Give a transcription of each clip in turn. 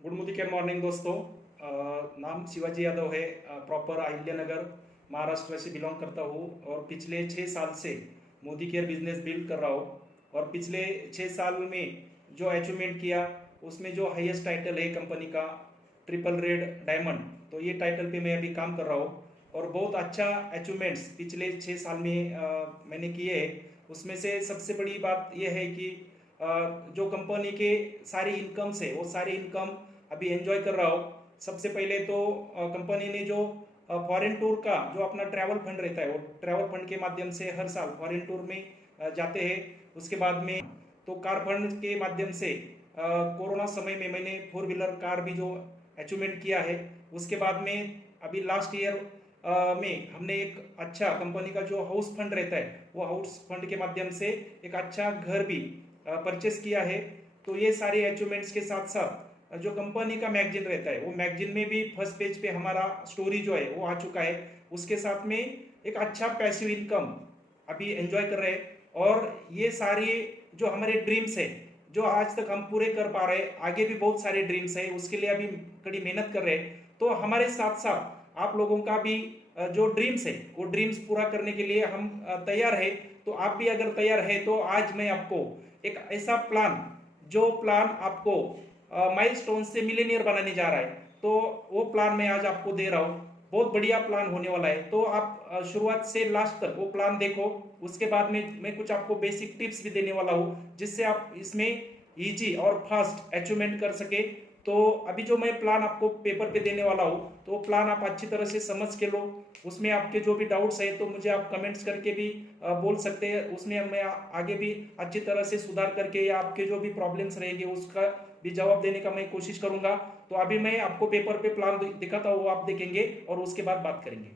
Good Modi care morning दोस्तों। नाम शिवाजी यादव है। प्रॉपर अहिल्यानगर महाराष्ट्र से बिलोंग करता हूँ और पिछले 6 साल से मोदी केयर बिजनेस बिल्ड कर रहा हूँ। और पिछले 6 साल में जो अचीवमेंट किया उसमें जो हाईएस्ट टाइटल है कंपनी का ट्रिपल रेड डायमंड, तो ये टाइटल पे मैं अभी काम कर रहा हूँ। और बहुत अच्छा अचीवमेंट्स पिछले 6 साल में मैंने किए हैं। उसमें से सबसे बड़ी बात यह है कि जो कंपनी के सारी इनकम से वो सारी इनकम अभी एंजॉय कर रहा हूँ। सबसे पहले तो कंपनी ने जो फॉरेन टूर का जो अपना ट्रैवल फंड रहता है वो ट्रैवल फंड के माध्यम से हर साल फॉरेन टूर में जाते हैं। उसके बाद में तो कार फंड के माध्यम से कोरोना समय में मैंने 4 व्हीलर कार भी जो अचीवमेंट किया है। उसके बाद में अभी लास्ट ईयर में हमने एक अच्छा कंपनी का जो हाउस फंड रहता है वो हाउस फंड के माध्यम से एक अच्छा घर भी परचेस किया है। तो ये सारे अचीवमेंट्स के साथ साथ जो कंपनी का मैगजीन रहता है वो मैगजीन में भी फर्स्ट पेज पे हमारा स्टोरी जो है वो आ चुका है। उसके साथ में एक अच्छा पैसिव इनकम अभी एंजॉय कर रहे हैं। और ये सारे जो हमारे ड्रीम्स है जो आज तक हम पूरे कर पा रहे हैं, आगे भी बहुत सारे ड्रीम्स है, उसके लिए अभी कड़ी मेहनत कर रहे हैं। तो हमारे साथ साथ आप लोगों का भी जो ड्रीम्स है वो ड्रीम्स पूरा करने के लिए हम तैयार है। तो आप भी अगर तैयार है तो आज मैं आपको एक ऐसा प्लान जो प्लान आपको माइलस्टोन से मिलेनियर बनाने जा रहा है, तो वो प्लान मैं आज आपको दे रहा हूँ। बहुत बढ़िया प्लान होने वाला है। तो आप शुरुआत से लास्ट तक वो प्लान देखो। उसके बाद में मैं कुछ आपको बेसिक टिप्स भी देने वाला हूँ जिससे आप इसमें इजी और फास्ट अचीवमेंट कर सके। तो अभी जो मैं प्लान आपको पेपर पे देने वाला हूँ तो वो प्लान आप अच्छी तरह से समझ के लो। उसमें आपके जो भी डाउट्स है तो मुझे आप कमेंट्स करके भी बोल सकते हैं। उसमें मैं आगे भी अच्छी तरह से सुधार करके या आपके जो भी प्रॉब्लम्स रहेंगे उसका भी जवाब देने का मैं कोशिश करूंगा। तो अभी मैं आपको पेपर पे प्लान दिखाता हूँ, वो आप देखेंगे और उसके बाद बात करेंगे।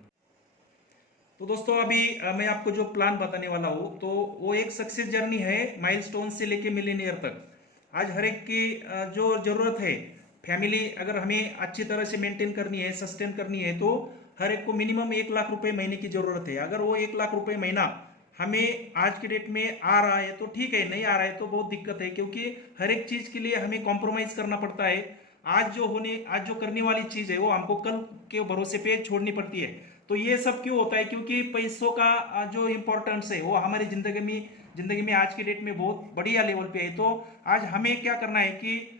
तो दोस्तों अभी मैं आपको जो प्लान बताने वाला हूँ तो वो एक सक्सेस जर्नी है माइलस्टोन से लेके मिलीनियर तक। आज हर एक की जो जरूरत है, फैमिली अगर हमें अच्छी तरह से मेंटेन करनी है, सस्टेन करनी है, तो हर एक को मिनिमम 1 लाख रुपए महीने की जरूरत है। अगर वो 1 लाख रुपए महीना हमें आज के डेट में आ रहा है तो ठीक है, नहीं आ रहा है तो बहुत दिक्कत है, क्योंकि हर एक चीज के लिए हमें कॉम्प्रोमाइज करना पड़ता है। आज जो करने वाली चीज है वो हमको कल के भरोसे पे छोड़नी पड़ती है। तो ये सब क्यों होता है? क्योंकि पैसों का जो इम्पोर्टेंस है वो हमारी जिंदगी में आज की डेट में बहुत बढ़िया लेवल पे है। तो आज हमें क्या करना है कि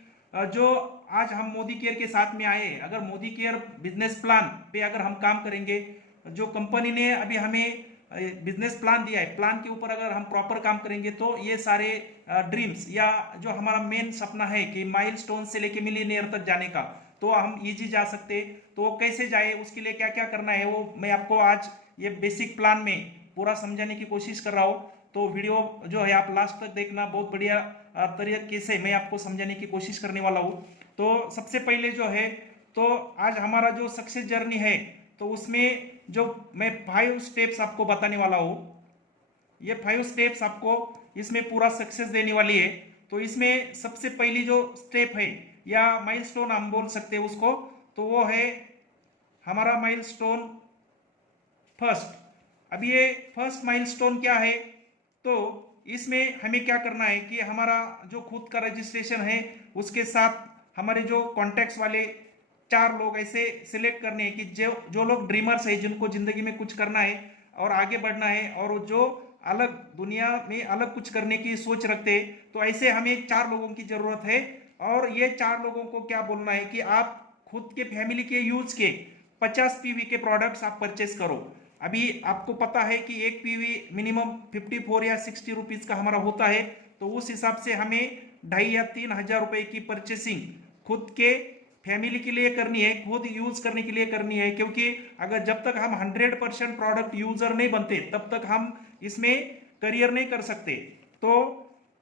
जो आज हम मोदी केयर के साथ में आए, अगर मोदी केयर बिजनेस प्लान पे अगर हम काम करेंगे, जो कंपनी ने अभी हमें बिजनेस प्लान दिया है, प्लान के ऊपर अगर हम प्रॉपर काम करेंगे तो ये सारे ड्रीम्स या जो हमारा मेन सपना है कि माइलस्टोन से लेके मिलीनियर तक जाने का, तो हम इजी जा सकते। तो वो कैसे जाए, उसके लिए क्या क्या करना है, वो मैं आपको आज ये बेसिक प्लान में पूरा समझाने की कोशिश कर रहा हूँ। तो वीडियो जो है आप लास्ट तक देखना, बहुत बढ़िया तरीके से मैं आपको समझाने की कोशिश करने वाला हूँ। तो सबसे पहले जो है, तो आज हमारा जो सक्सेस जर्नी है तो उसमें जो मैं 5 स्टेप्स आपको बताने वाला हूँ, ये 5 स्टेप्स आपको इसमें पूरा सक्सेस देने वाली है। तो इसमें सबसे पहली जो स्टेप है या माइलस्टोन हम बोल सकते हैं उसको, तो वो है हमारा माइलस्टोन फर्स्ट। अब ये फर्स्ट माइलस्टोन क्या है? तो इसमें हमें क्या करना है कि हमारा जो खुद का रजिस्ट्रेशन है उसके साथ हमारे जो कॉन्टैक्ट्स वाले 4 लोग ऐसे सिलेक्ट करने हैं कि जो जो लोग ड्रीमर्स है, जिनको जिंदगी में कुछ करना है और आगे बढ़ना है, और जो अलग दुनिया में अलग कुछ करने की सोच रखते हैं, तो ऐसे हमें 4 लोगों की जरूरत है। और ये 4 लोगों को क्या बोलना है कि आप खुद के फैमिली के यूज के 50 पीवी के प्रोडक्ट्स आप परचेस करो। अभी आपको पता है कि एक पीवी मिनिमम 54 या 60 रुपीज का हमारा होता है। तो उस हिसाब से हमें 2,500 या 3,000 रुपए की परचेसिंग खुद के फैमिली के लिए करनी है, खुद यूज करने के लिए करनी है। क्योंकि अगर जब तक हम 100% प्रोडक्ट यूजर नहीं बनते तब तक हम इसमें करियर नहीं कर सकते। तो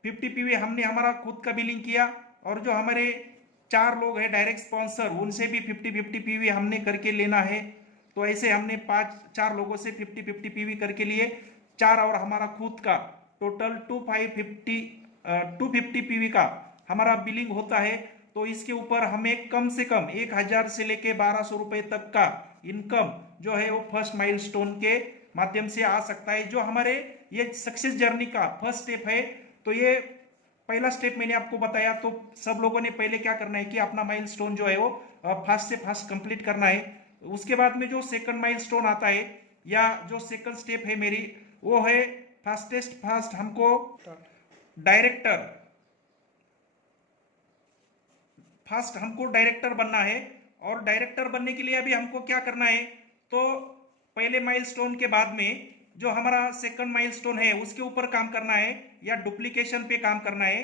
50 पीवी हमने हमारा खुद का बिलिंग किया, और जो हमारे 4 लोग हैं डायरेक्ट स्पॉन्सर, उनसे भी 50-50 पीवी हमने करके लेना है। तो ऐसे हमने 4 लोगों से 50-50 पीवी करके लिए, 4 और हमारा खुद का टोटल 250 पीवी का हमारा बिलिंग होता है। तो इसके ऊपर हमें कम से कम 1,000 से लेके 1,200 रुपए तक का इनकम जो है वो फर्स्ट माइलस्टोन के माध्यम से आ सकता है, जो हमारे ये सक्सेस जर्नी का फर्स्ट स्टेप है। तो ये पहला स्टेप मैंने आपको बताया। तो सब लोगों ने पहले क्या करना है कि अपना माइलस्टोन जो है वो फास्ट से फास्ट कंप्लीट करना है। उसके बाद में जो सेकंड माइलस्टोन आता है या जो सेकंड स्टेप है मेरी, वो है फास्टेस्ट फास्ट हमको डायरेक्टर, फास्ट हमको डायरेक्टर बनना है। और डायरेक्टर बनने के लिए अभी हमको क्या करना है, तो पहले माइलस्टोन के बाद में जो हमारा सेकंड माइलस्टोन है उसके ऊपर काम करना है या डुप्लीकेशन पे काम करना है।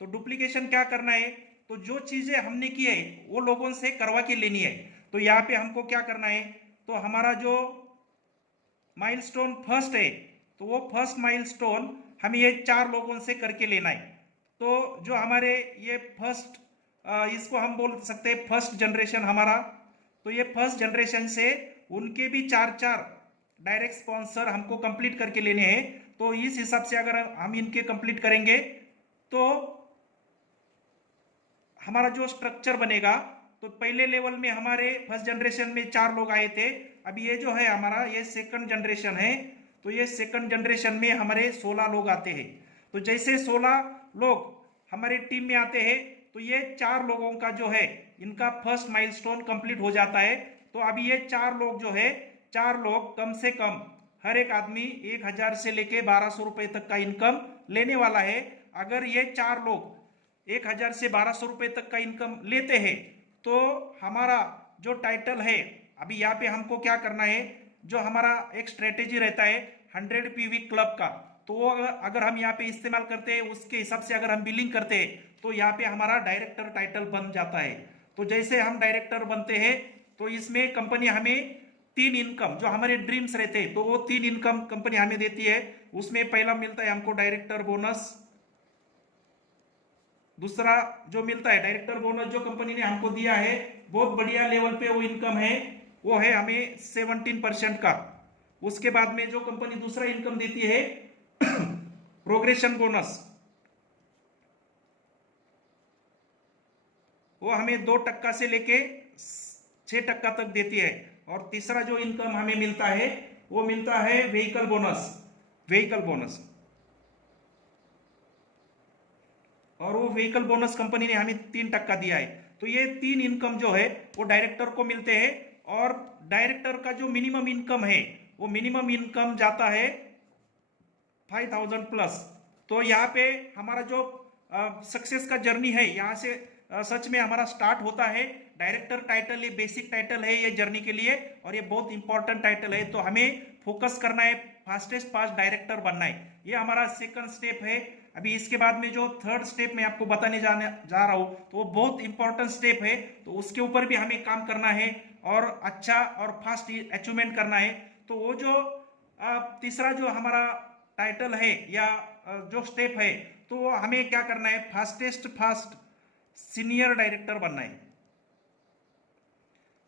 तो डुप्लीकेशन क्या करना है, तो जो चीजें हमने की है वो लोगों से करवा के लेनी है। तो यहाँ पे हमको क्या करना है, तो हमारा जो माइलस्टोन फर्स्ट है, तो वो फर्स्ट माइलस्टोन हमें ये 4 लोगों से करके लेना है। तो जो हमारे ये फर्स्ट, इसको हम बोल सकते हैं फर्स्ट जनरेशन हमारा, तो ये फर्स्ट जनरेशन से उनके भी 4 डायरेक्ट स्पॉन्सर हमको कंप्लीट करके लेने हैं। तो इस हिसाब से अगर हम इनके कंप्लीट करेंगे तो हमारा जो स्ट्रक्चर बनेगा, तो पहले लेवल में हमारे फर्स्ट जनरेशन में 4 लोग आए थे। अभी ये जो है हमारा ये सेकंड जनरेशन है, तो ये सेकंड जनरेशन में हमारे 16 लोग आते हैं। तो जैसे 16 लोग हमारे टीम में आते हैं, तो ये 4 लोगों का जो है इनका फर्स्ट माइलस्टोन कंप्लीट हो जाता है। तो अभी ये 4 लोग जो है, 4 लोग कम से कम हर एक आदमी 1000 से लेके 1200 रुपए तक का इनकम लेने वाला है। अगर ये 4 लोग 1000 से 1200 रुपए तक का इनकम लेते हैं, तो हमारा जो टाइटल है, अभी यहाँ पे हमको क्या करना है, जो हमारा एक स्ट्रेटेजी रहता है 100 पीवी क्लब का, तो वो अगर हम यहाँ पे इस्तेमाल करते हैं, उसके हिसाब से अगर हम बिलिंग करते हैं, तो यहाँ पे हमारा डायरेक्टर टाइटल बन जाता है। तो जैसे हम डायरेक्टर बनते हैं, तो इसमें कंपनी हमें 3 इनकम जो हमारे ड्रीम्स रहते हैं, तो वो 3 इनकम कंपनी हमें देती है। उसमें पहला मिलता है हमको डायरेक्टर बोनस, दूसरा जो मिलता है डायरेक्टर बोनस जो कंपनी ने हमको दिया है, बहुत बढ़िया लेवल पे वो इनकम है, वो है हमें 17% का। उसके बाद में जो कंपनी दूसरा इनकम देती है प्रोग्रेशन बोनस, वो हमें 2% से लेके 6% तक देती है। और तीसरा जो इनकम हमें मिलता है, वो मिलता है व्हीकल बोनस, व्हीकल बोनस। और वो व्हीकल बोनस कंपनी ने हमें 3% दिया है। तो ये 3 इनकम जो है वो डायरेक्टर को मिलते हैं। और डायरेक्टर का जो मिनिमम इनकम है, वो मिनिमम इनकम जाता है 5000 प्लस। तो यहाँ पे हमारा जो सक्सेस का जर्नी है, यहाँ से सच में हमारा स्टार्ट होता है। डायरेक्टर टाइटल ये बेसिक टाइटल है ये जर्नी के लिए, और ये बहुत इंपॉर्टेंट टाइटल है। तो हमें फोकस करना है, फास्टेस्ट फास्ट डायरेक्टर बनना है, ये हमारा सेकंड स्टेप है। अभी इसके बाद में जो थर्ड स्टेप मैं आपको बताने जा रहा हूँ, तो वो बहुत इंपॉर्टेंट स्टेप है। तो उसके ऊपर भी हमें काम करना है और अच्छा और फास्ट अचीवमेंट करना है। तो वो जो तीसरा जो हमारा टाइटल है या जो स्टेप है, तो वो हमें क्या करना है, फास्टेस्ट फास्ट सीनियर डायरेक्टर बनना है।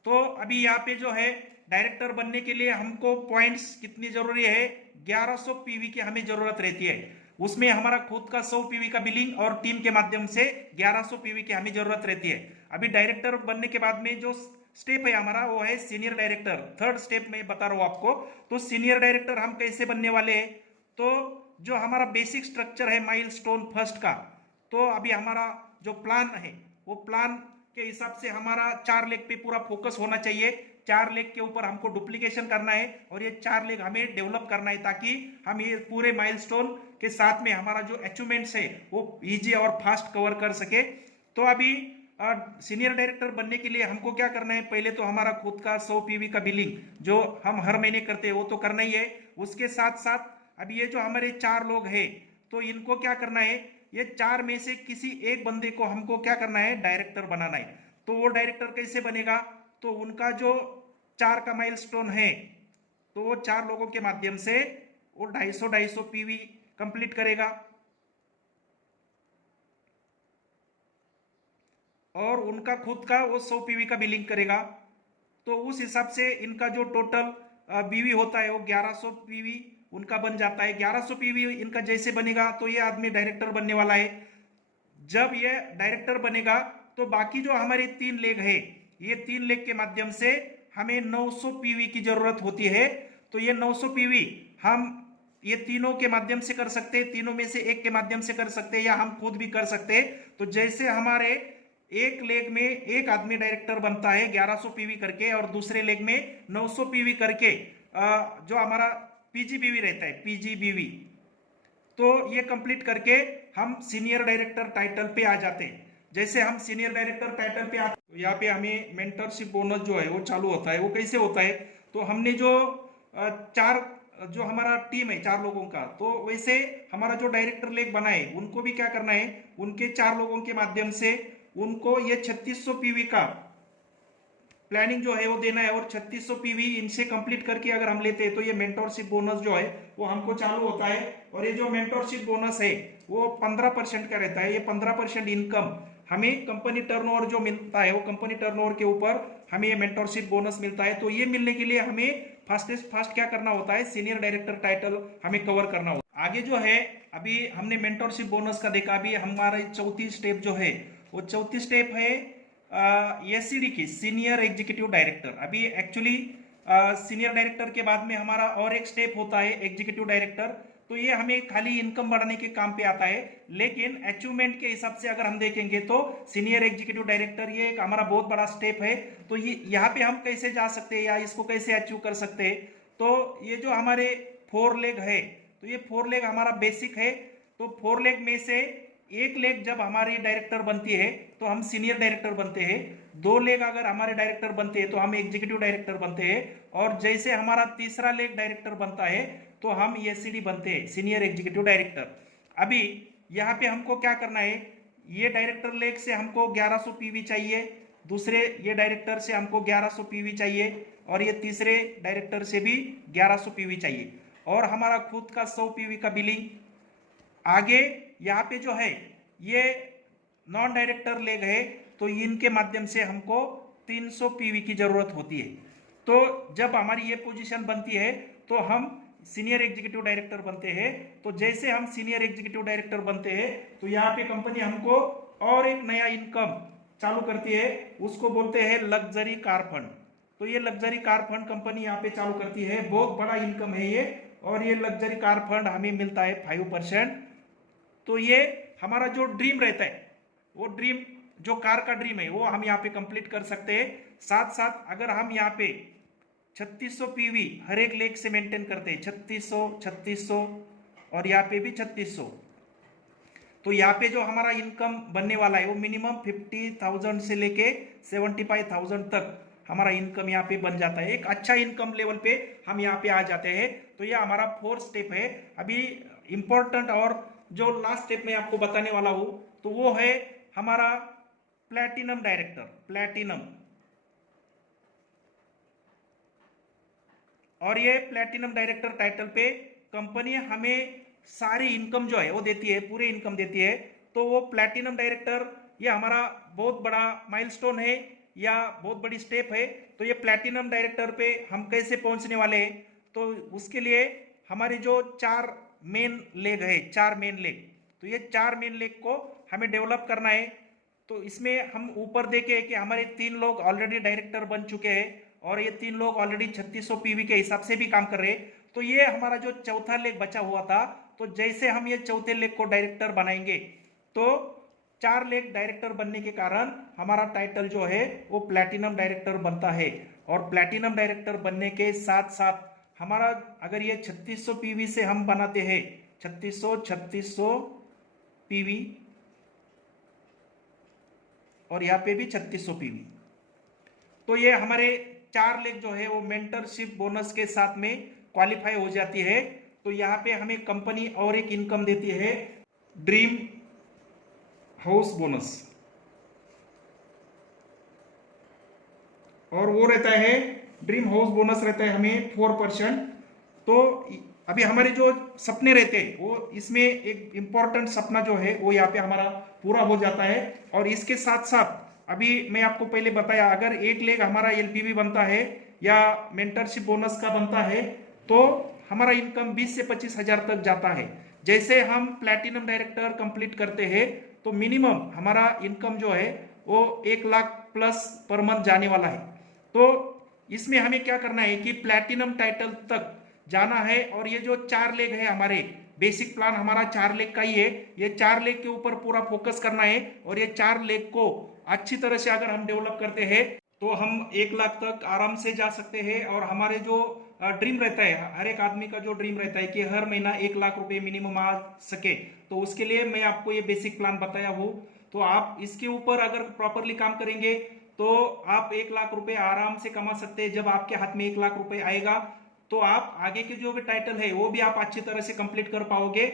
तो अभी यहाँ पे जो है डायरेक्टर बनने के लिए हमको पॉइंट्स कितनी जरूरी है, 1100 पीवी की हमें जरूरत रहती है। उसमें हमारा खुद का 100 पीवी का बिलिंग और टीम के माध्यम से 1100 पीवी की हमें जरूरत रहती है। अभी डायरेक्टर बनने के बाद में जो स्टेप है हमारा, वो है सीनियर डायरेक्टर। थर्ड स्टेप में बता रहा हूं आपको। तो सीनियर डायरेक्टर हम कैसे बनने वाले हैं, तो जो हमारा बेसिक स्ट्रक्चर है माइलस्टोन फर्स्ट का, तो अभी हमारा जो प्लान है, वो प्लान के हिसाब से हमारा 4 लेग पे पूरा फोकस होना चाहिए। 4 लेग के ऊपर हमको डुप्लीकेशन करना है और ये 4 लेग हमें डेवलप करना है, ताकि हम ये पूरे माइलस्टोन के साथ में हमारा जो अचीवमेंट्स है वो इजी और फास्ट कवर कर सके। तो अभी सीनियर डायरेक्टर बनने के लिए हमको क्या करना है, पहले तो हमारा खुद का 100 पीवी का बिलिंग जो हम हर महीने करते हैं वो तो करना ही है। उसके साथ साथ अभी ये जो हमारे 4 लोग हैं, तो इनको क्या करना है, ये 4 में से किसी एक बंदे को हमको क्या करना है, डायरेक्टर बनाना है। तो वो डायरेक्टर कैसे बनेगा, तो उनका जो 4 का माइलस्टोन है, तो वो 4 लोगों के माध्यम से वो 250 पीवी कंप्लीट करेगा और उनका खुद का वो 100 पीवी का बिलिंग करेगा। तो उस हिसाब से इनका जो टोटल बीवी होता है वो 1100 पीवी उनका बन जाता है। 1100 पीवी इनका जैसे बनेगा, तो ये आदमी डायरेक्टर बनने वाला है। जब ये डायरेक्टर बनेगा, तो बाकी जो हमारे 3 लेग है, ये 3 लेग के माध्यम से हमें 900 पीवी की जरूरत होती है। तो ये 900 पीवी हम ये तीनों के माध्यम से कर सकते हैं, तीनों में से एक के माध्यम से कर सकते हैं, या हम खुद भी कर सकते हैं। तो जैसे हमारे एक लेग में एक आदमी डायरेक्टर बनता है 1100 पीवी करके, और दूसरे लेग में 900 पीवी करके, जो हमारा पीजीबीवी रहता है, पीजीबीवी, तो ये कंप्लीट करके हम सीनियर डायरेक्टर टाइटल पे आ जाते हैं। जैसे हम सीनियर डायरेक्टर टाइटल पे आते हैं, यहाँ पे हमें मेंटरशिप बोनस जो है वो चालू होता है। वो कैसे होता है, तो हमने जो चार, जो हमारा टीम है 4 लोगों का, तो वैसे हमारा जो डायरेक्टर लेग बना है उनको भी क्या करना है, उनके 4 लोगों के माध्यम से उनको ये 3600 पीवी का प्लानिंग जो है वो देना है, और 3600 पीवी इनसे कंप्लीट करके अगर हम लेते हैं तो ये मेंटरशिप बोनस जो है वो हमको चालू होता है। और ये जो मेंटरशिप बोनस है वो 15% का रहता है। ये 15% इनकम हमें कंपनी टर्नओवर जो मिलता है, वो कंपनी टर्नओवर के ऊपर हमें ये मेंटरशिप बोनस मिलता है। तो ये मिलने के लिए हमें फास्ट क्या करना होता है, सीनियर डायरेक्टर टाइटल हमें कवर करना होता है। आगे जो है, अभी हमने मेंटरशिप बोनस का देखा, अभी हमारा चौथी स्टेप जो है वो चौथी स्टेप है एससीडी की, सीनियर एग्जीक्यूटिव डायरेक्टर। अभी एक्चुअली सीनियर डायरेक्टर के बाद में हमारा और एक स्टेप होता है एग्जीक्यूटिव डायरेक्टर। तो ये हमें खाली इनकम बढ़ाने के काम पे आता है, लेकिन अचीवमेंट के हिसाब से अगर हम देखेंगे तो सीनियर एग्जीक्यूटिव डायरेक्टर ये एक हमारा बहुत बड़ा स्टेप है। तो ये यहाँ पे हम कैसे जा सकते हैं या इसको कैसे अचीव कर सकते हैं, तो ये जो हमारे 4 लेग है, तो ये 4 लेग हमारा बेसिक है। तो 4 लेग में से एक लेग जब हमारी डायरेक्टर बनती है तो हम सीनियर डायरेक्टर बनते हैं, 2 लेग अगर हमारे डायरेक्टर बनते हैं तो हम एग्जीक्यूटिव डायरेक्टर बनते हैं, और जैसे हमारा तीसरा लेग डायरेक्टर बनता है तो हम एससीडी बनते हैं, सीनियर एग्जीक्यूटिव डायरेक्टर। अभी यहाँ पे हमको क्या करना है, ये डायरेक्टर लेग से हमको 1100 पीवी चाहिए, दूसरे ये डायरेक्टर से हमको 1100 पीवी चाहिए, और ये तीसरे डायरेक्टर से भी 1100 पीवी चाहिए, और हमारा खुद का 100 पीवी का बिलिंग। आगे यहाँ पे जो है ये नॉन डायरेक्टर लेग है, तो इनके माध्यम से हमको 300 पीवी की जरूरत होती है। तो जब हमारी ये पोजीशन बनती है तो हम सीनियर एग्जीक्यूटिव डायरेक्टर बनते हैं। तो जैसे हम सीनियर एग्जीक्यूटिव डायरेक्टर बनते हैं तो यहाँ पे कंपनी हमको और एक नया इनकम चालू करती है, उसको बोलते हैं लग्जरी कार फंड। तो ये लग्जरी कार फंड कंपनी यहाँ पे चालू करती है, बहुत बड़ा इनकम है ये, और ये लग्जरी कार फंड हमें मिलता है 5%। तो ये हमारा जो ड्रीम रहता है, वो ड्रीम जो कार का ड्रीम है वो हम यहाँ पे कंप्लीट कर सकते हैं। साथ साथ अगर हम यहाँ पे 3600 पीवी हर एक लेग से मेंटेन करते हैं, 3600 और यहाँ पे भी 3600, तो यहाँ पे जो हमारा इनकम बनने वाला है वो मिनिमम 50,000 से लेके 75,000 तक हमारा इनकम यहाँ पे बन जाता है। एक अच्छा इनकम लेवल पे हम यहाँ पे आ जाते हैं। तो ये हमारा 4 स्टेप है। अभी इंपॉर्टेंट और जो लास्ट स्टेप में आपको बताने वाला हूँ तो वो है हमारा प्लैटिनम डायरेक्टर, प्लैटिनम। और ये प्लैटिनम डायरेक्टर टाइटल पे कंपनी हमें सारी इनकम जो है वो देती है, पूरी इनकम देती है। तो वो प्लैटिनम डायरेक्टर ये हमारा बहुत बड़ा माइलस्टोन है या बहुत बड़ी स्टेप है। तो ये प्लैटिनम डायरेक्टर पे हम कैसे पहुंचने वाले हैं, तो उसके लिए हमारे जो 4 मेन लेग है, 4 मेन लेग, तो ये 4 मेन लेग को हमें डेवलप करना है। तो इसमें हम ऊपर देखें कि हमारे 3 लोग ऑलरेडी डायरेक्टर बन चुके हैं, और ये 3 लोग ऑलरेडी 3600 पीवी के हिसाब से भी काम कर रहे हैं। तो ये हमारा जो चौथा लेग बचा हुआ था, तो जैसे हम ये चौथे लेग को डायरेक्टर बनाएंगे तो 4 लेग डायरेक्टर बनने के कारण हमारा टाइटल जो है वो प्लैटिनम डायरेक्टर बनता है। और प्लैटिनम डायरेक्टर बनने के साथ साथ हमारा अगर ये 3600 पीवी से हम बनाते हैं, 3600 पीवी, और यहाँ पे भी 3600 पीवी, तो ये हमारे 4 लेग जो है वो मेंटरशिप बोनस के साथ में क्वालिफाई हो जाती है। तो यहाँ पे हमें कंपनी और एक इनकम देती है, ड्रीम हाउस बोनस, और वो रहता है ड्रीम हाउस बोनस रहता है हमें 4%। तो अभी हमारे जो सपने रहते हैं वो इसमें एक इंपॉर्टेंट सपना जो है वो यहाँ पे हमारा पूरा हो जाता है। और इसके साथ साथ अभी मैं आपको पहले बताया, अगर एक लेग हमारा एलपीवी बनता है या मेंटरशिप बोनस का बनता है तो हमारा इनकम 20 से 25,000 तक जाता है। जैसे हम प्लैटिनम डायरेक्टर कंप्लीट करते हैं तो मिनिमम हमारा इनकम जो है वो 1 लाख प्लस पर मंथ जाने वाला है। तो इसमें हमें क्या करना है कि प्लैटिनम टाइटल तक जाना है। और ये जो 4 लेग है हमारे, बेसिक प्लान हमारा 4 लेग का ही है। ये 4 लेग के ऊपर पूरा फोकस करना है और ये 4 लेग को अच्छी तरह से अगर हम डेवलप करते हैं तो हम 1 लाख तक आराम से जा सकते हैं। और हमारे जो ड्रीम रहता है, हर एक आदमी का जो ड्रीम रहता है कि हर महीना 1 लाख रुपए मिनिमम आ सके, तो उसके लिए मैं आपको ये बेसिक प्लान बताया हूँ। तो आप इसके ऊपर अगर प्रॉपरली काम करेंगे तो आप 1 लाख रुपए आराम से कमा सकते हैं। जब आपके हाथ में 1 लाख रुपए आएगा तो आप आगे के जो भी टाइटल है वो भी आप अच्छी तरह से कंप्लीट कर पाओगे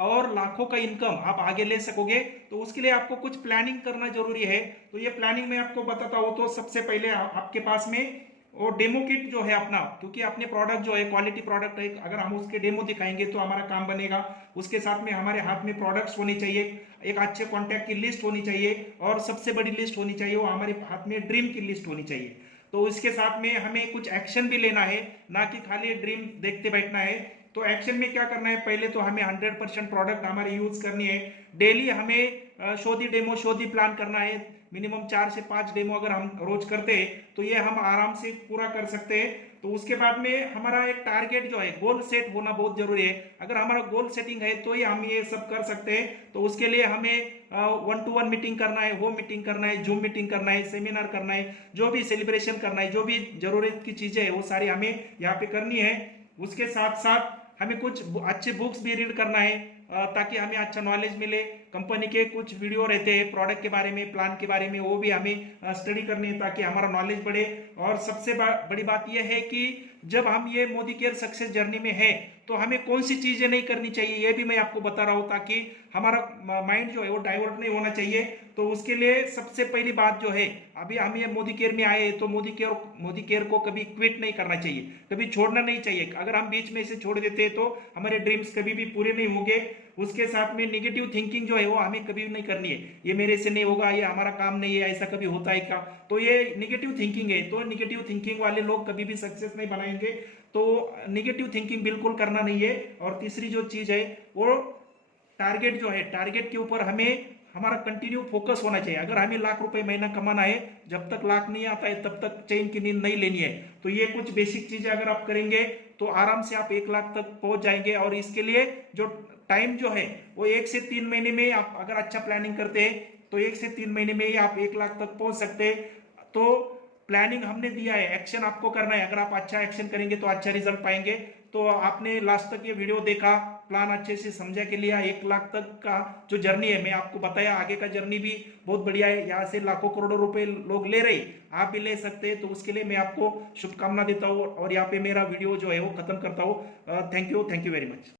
और लाखों का इनकम आप आगे ले सकोगे। तो उसके लिए आपको कुछ प्लानिंग करना जरूरी है। तो ये प्लानिंग मैं आपको बताता हूँ। तो सबसे पहले आपके पास में वो डेमो किट जो है अपना, क्योंकि अपने प्रोडक्ट जो है क्वालिटी प्रोडक्ट है, अगर हम उसके डेमो दिखाएंगे तो हमारा काम बनेगा। उसके साथ में हमारे हाथ में प्रोडक्ट्स होनी चाहिए, एक अच्छे कॉन्टैक्ट की लिस्ट होनी चाहिए और सबसे बड़ी लिस्ट होनी चाहिए वो हमारे हाथ में ड्रीम की लिस्ट होनी चाहिए। तो इसके साथ में हमें कुछ एक्शन भी लेना है, ना कि खाली ड्रीम देखते बैठना है। तो एक्शन में क्या करना है, पहले तो हमें 100% प्रोडक्ट हमारे यूज करनी है। डेली हमें शोधी डेमो शोधी प्लान करना है। मिनिमम 4 से 5 डेमो अगर हम रोज करते हैं तो ये हम आराम से पूरा कर सकते हैं। तो उसके बाद में हमारा एक टारगेट जो है, गोल सेट होना बहुत जरूरी है। अगर हमारा गोल सेटिंग है तो ही हम ये सब कर सकते हैं। तो उसके लिए हमें 1-to-1 मीटिंग करना है, वो मीटिंग करना है, जूम मीटिंग करना है, सेमिनार करना है, जो भी सेलिब्रेशन करना है, जो भी जरूरत की चीजें है वो सारी हमें यहाँ पे करनी है। उसके साथ साथ हमें कुछ अच्छे बुक्स भी रीड करना है ताकि हमें अच्छा नॉलेज मिले। कंपनी के कुछ वीडियो रहते हैं प्रोडक्ट के बारे में, प्लान के बारे में, वो भी हमें स्टडी करनी है ताकि हमारा नॉलेज बढ़े। और सबसे बड़ी बात यह है कि जब हम ये मोदी केयर सक्सेस जर्नी में है तो हमें कौन सी चीजें नहीं करनी चाहिए ये भी मैं आपको बता रहा हूँ, ताकि हमारा माइंड जो है वो डाइवर्ट नहीं होना चाहिए। तो उसके लिए सबसे पहली बात जो है, अभी हम ये मोदी केयर में आए तो मोदी केयर को कभी क्विट नहीं करना चाहिए, कभी छोड़ना नहीं चाहिए। अगर हम बीच में से छोड़ देते हैं तो हमारे ड्रीम्स कभी भी पूरे नहीं होंगे। उसके साथ में निगेटिव थिंकिंग जो है वो हमें कभी नहीं करनी है, ये मेरे से नहीं होगा, ये हमारा काम नहीं है, ऐसा कभी होता है क्या, तो ये निगेटिव थिंकिंग है। तो निगेटिव थिंकिंग वाले लोग कभी भी सक्सेस नहीं बनाएंगे। तो निगेटिव थिंकिंग बिल्कुल करना नहीं है। और तीसरी जो चीज है वो टारगेट जो है, टारगेट के ऊपर हमें हमारा कंटिन्यू फोकस होना चाहिए। अगर हमें लाख रुपए महीना कमाना है, जब तक लाख नहीं आता है तब तक चैन की नींद नहीं लेनी है। तो ये कुछ बेसिक चीजें अगर आप करेंगे तो आराम से आप 1 लाख तक पहुंच जाएंगे। और इसके लिए जो टाइम जो है वो 1 से 3 महीने में आप अगर अच्छा प्लानिंग करते हैं तो 1 से 3 महीने में ही आप 1 लाख तक पहुंच सकते हैं। तो प्लानिंग हमने दिया है, एक्शन आपको करना है। अगर आप अच्छा एक्शन करेंगे तो अच्छा रिजल्ट पाएंगे। तो आपने लास्ट तक ये वीडियो देखा, प्लान अच्छे से समझा के लिया, 1 लाख तक का जो जर्नी है मैं आपको बताया, आगे का जर्नी भी बहुत बढ़िया है। यहाँ से लाखों करोड़ों रुपए लोग ले रहे, आप भी ले सकते हैं। तो उसके लिए मैं आपको शुभकामना देता हूँ और यहाँ पे मेरा वीडियो जो है वो खत्म करता हूँ। Thank you very much.